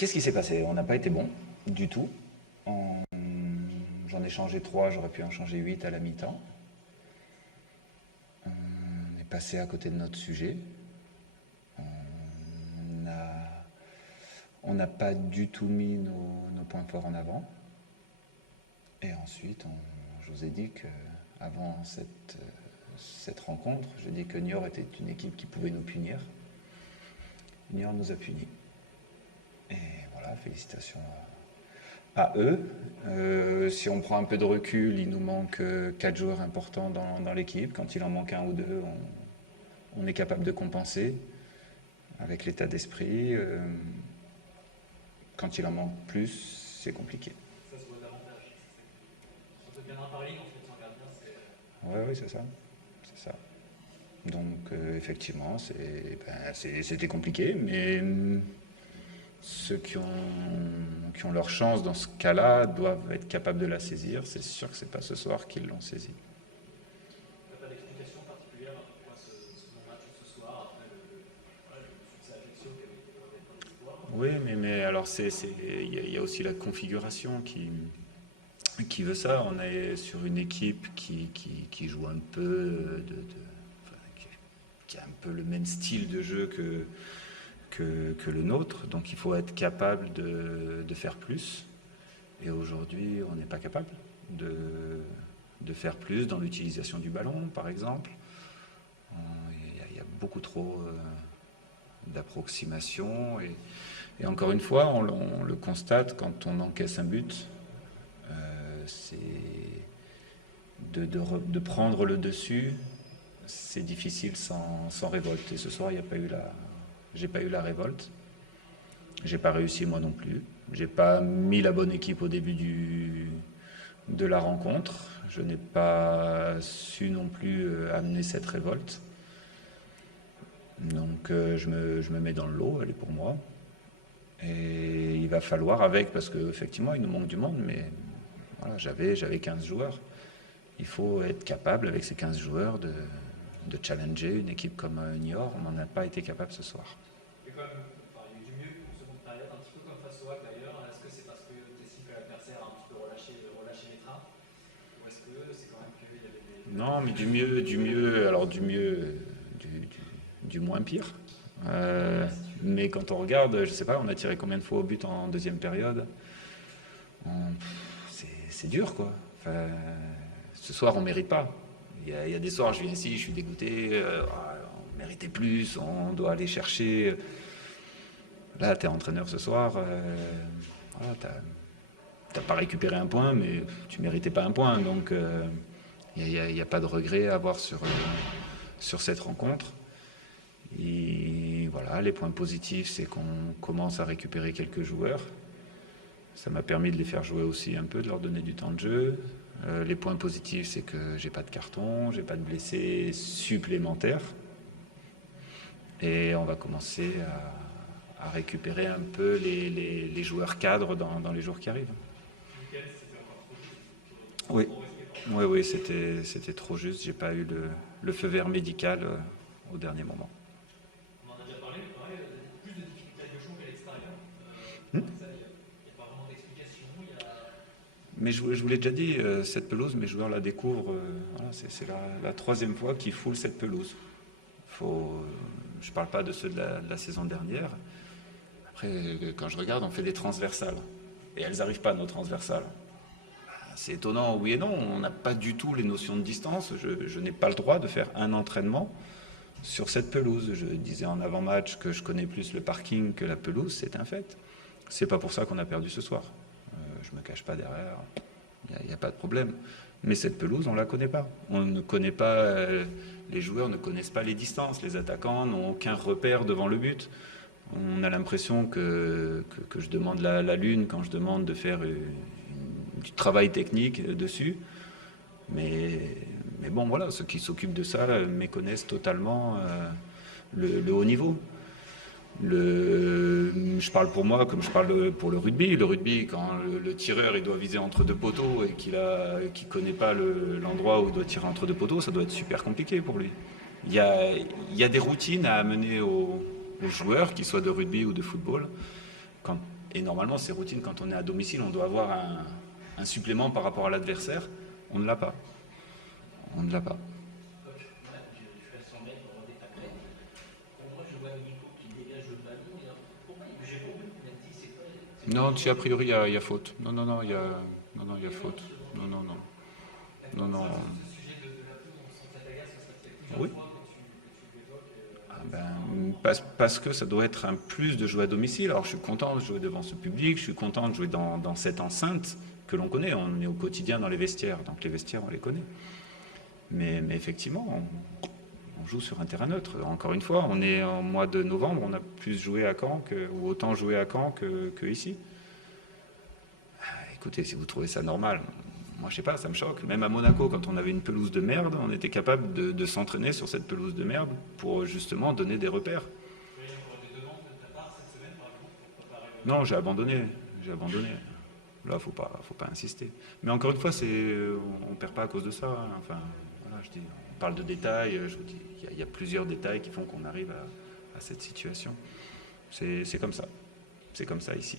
Qu'est-ce qui s'est passé? On n'a pas été bon du tout. J'en ai changé 3, j'aurais pu en changer 8 à la mi-temps. On est passé à côté de notre sujet. On n'a pas du tout mis nos points forts en avant. Et ensuite, je vous ai dit qu'avant cette rencontre, j'ai dit que Niort était une équipe qui pouvait nous punir. Niort nous a punis. Et voilà, félicitations à eux. Si on prend un peu de recul, il nous manque 4 joueurs importants dans l'équipe. Quand il en manque 1 ou 2, on est capable de compenser avec l'état d'esprit. Quand il en manque plus, c'est compliqué. Ça se voit davantage. On deviendra par ligne en fait sans gardien. Oui, c'est ça. C'est ça. Donc effectivement, c'était compliqué, mais ceux qui ont leur chance dans ce cas-là doivent être capables de la saisir. C'est sûr que ce n'est pas ce soir qu'ils l'ont saisie. Il n'y a pas d'explication particulière à pourquoi ce non-match ce soir, après le succès Ajaccio qui avait été dans l'espoir. Oui, mais alors il y a aussi la configuration qui veut ça. On est sur une équipe qui joue un peu qui a un peu le même style de jeu que le nôtre, donc il faut être capable de faire plus. Et aujourd'hui, on n'est pas capable de faire plus dans l'utilisation du ballon, par exemple. Il y a beaucoup trop d'approximations. Et encore une fois, on le constate quand on encaisse un but. C'est de prendre le dessus, c'est difficile sans révolte. Et ce soir, j'ai pas eu la révolte. J'ai pas réussi moi non plus. J'ai pas mis la bonne équipe au début de la rencontre. Je n'ai pas su non plus amener cette révolte. Donc je me mets dans le lot, elle est pour moi. Et il va falloir parce qu'effectivement il nous manque du monde, mais voilà, j'avais 15 joueurs. Il faut être capable avec ces 15 joueurs de challenger une équipe comme Niort. On n'en a pas été capable ce soir. Mais quand même, il y a eu du mieux en seconde période, un petit peu comme face au HAC d'ailleurs. Est-ce que c'est parce que tu estimes que l'adversaire a un petit peu relâché les trains? Ou est-ce que c'est quand même qu'il y avait des... Non, mais du moins pire. Mais quand on regarde, je sais pas, on a tiré combien de fois au but en deuxième période? C'est dur, quoi. Enfin, ce soir, on mérite pas. Il y a des soirs, je viens ici, je suis dégoûté, on méritait plus, on doit aller chercher. Là, tu es entraîneur ce soir, voilà, t'as pas récupéré un point, mais tu méritais pas un point. Donc, il n'y a pas de regret à avoir sur cette rencontre. Et voilà, les points positifs, c'est qu'on commence à récupérer quelques joueurs. Ça m'a permis de les faire jouer aussi un peu, de leur donner du temps de jeu. Les points positifs, c'est que j'ai pas de carton, j'ai pas de blessés supplémentaires. Et on va commencer à récupérer un peu les joueurs cadres dans les jours qui arrivent. Oui, c'était trop juste. J'ai pas eu le feu vert médical au dernier moment. On en a déjà parlé, mais pareil, plus de difficultés à Gauchon qu'à l'extérieur. Il n'y a pas vraiment d'explication. Mais je vous l'ai déjà dit, cette pelouse, mes joueurs la découvrent. Voilà, c'est la 3e fois qu'ils foulent cette pelouse. Je ne parle pas de ceux de la saison dernière. Après, quand je regarde, on fait des transversales. Et elles n'arrivent pas, nos transversales. C'est étonnant, oui et non. On n'a pas du tout les notions de distance. Je n'ai pas le droit de faire un entraînement sur cette pelouse. Je disais en avant-match que je connais plus le parking que la pelouse, c'est un fait. C'est pas pour ça qu'on a perdu ce soir. Je me cache pas derrière, il n'y a pas de problème. Mais cette pelouse, on la connaît pas. On ne connaît pas, les joueurs ne connaissent pas les distances, les attaquants n'ont aucun repère devant le but. On a l'impression que je demande la lune quand je demande de faire du travail technique dessus. Mais bon, voilà, ceux qui s'occupent de ça méconnaissent totalement le haut niveau. Je parle pour moi comme je parle pour le rugby. Le rugby, quand le tireur il doit viser entre 2 poteaux et qu'il ne connaît pas l'endroit où il doit tirer entre 2 poteaux, ça doit être super compliqué pour lui. Il y a des routines à amener aux joueurs, qu'ils soient de rugby ou de football. Et normalement, ces routines, quand on est à domicile, on doit avoir un supplément par rapport à l'adversaire. On ne l'a pas. On ne l'a pas. Non, si a priori il y a faute. Non, non, non, il y a, non, non, il y a faute. Non, non, non. Non, non. Oui. Ah ben, parce que ça doit être un plus de jouer à domicile. Alors je suis content de jouer devant ce public, je suis content de jouer dans cette enceinte que l'on connaît. On est au quotidien dans les vestiaires, donc les vestiaires on les connaît. Mais effectivement, on joue sur un terrain neutre. Encore une fois, on est en mois de novembre, on a plus joué à Caen ou autant joué à Caen que ici. Écoutez, si vous trouvez ça normal, moi je sais pas, ça me choque. Même à Monaco, quand on avait une pelouse de merde, on était capable de s'entraîner sur cette pelouse de merde pour justement donner des repères. Non, j'ai abandonné. J'ai abandonné. Là, faut pas insister. Mais encore une fois, on perd pas à cause de ça. Hein. Enfin, voilà, je dis, on parle de détails. Je vous dis, il y a plusieurs détails qui font qu'on arrive à cette situation. C'est comme ça. C'est comme ça ici.